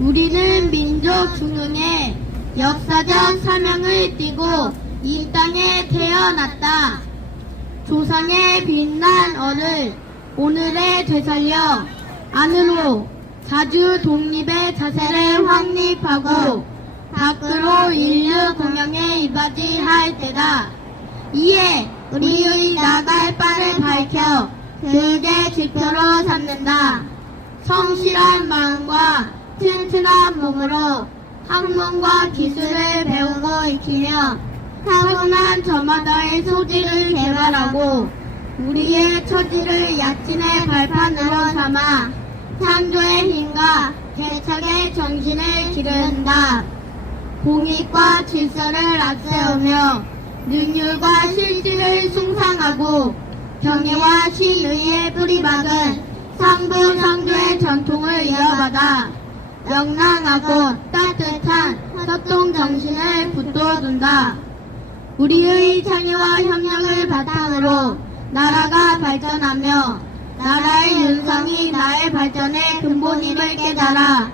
우리는 민족 중흥의 역사적 사명을 띠고 이 땅에 태어났다. 조상의 빛난 언을 오늘에 되살려 안으로 자주 독립의 자세를 확립하고 밖으로 인류 공영에 이바지할 때다. 이에 우리의 나갈 바를 밝혀 교육의 지표로 삼는다. 성실한 마음과 튼튼한 몸으로 학문과 기술을 배우고 익히며 타고난 저마다의 소질을 개발하고 우리의 처지를 약진의 발판으로 삼아 창조의 힘과 개척의 정신을 기른다. 공익과 질서를 앞세우며 능률과 실질을 숭상하고 경애와 신의에 뿌리박은 상부상조의 전통을 이어받아 명랑하고 따뜻한 협동 정신을 붙들어둔다. 우리의 창의와 협력을 바탕으로 나라가 발전하며 나라의 윤성이 나의 발전의 근본임을 깨달아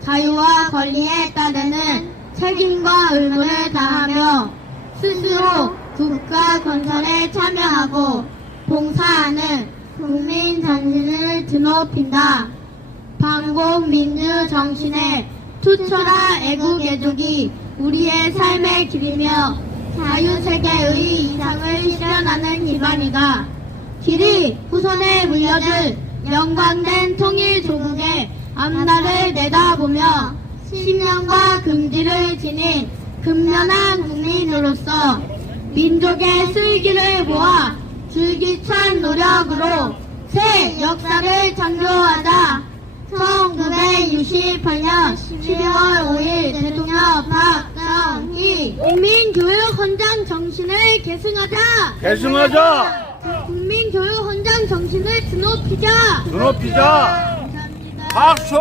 자유와 권리에 따르는 책임과 의무를 다하며 스스로 국가 건설에 참여하고 봉사하는 국민 정신을 드높인다. 반공 민주 정신의 투철한 애국 애족이 우리의 삶의 길이며 자유세계의 이상을 실현하는 기반이다. 길이 후손에 물려줄 영광된 통일조국의 앞날을 내다보며 신념과 긍지를 지닌 근면한 국민으로서 민족의 슬기를 모아 줄기찬 노력으로 새 역사를 창조하자 1968년 12월 5일 대통령 박정희. 국민교육 헌장 정신을 계승하자. 계승하자. 국민교육 헌장 정신을 드높이자. 드높이자. 감사합니다. 박수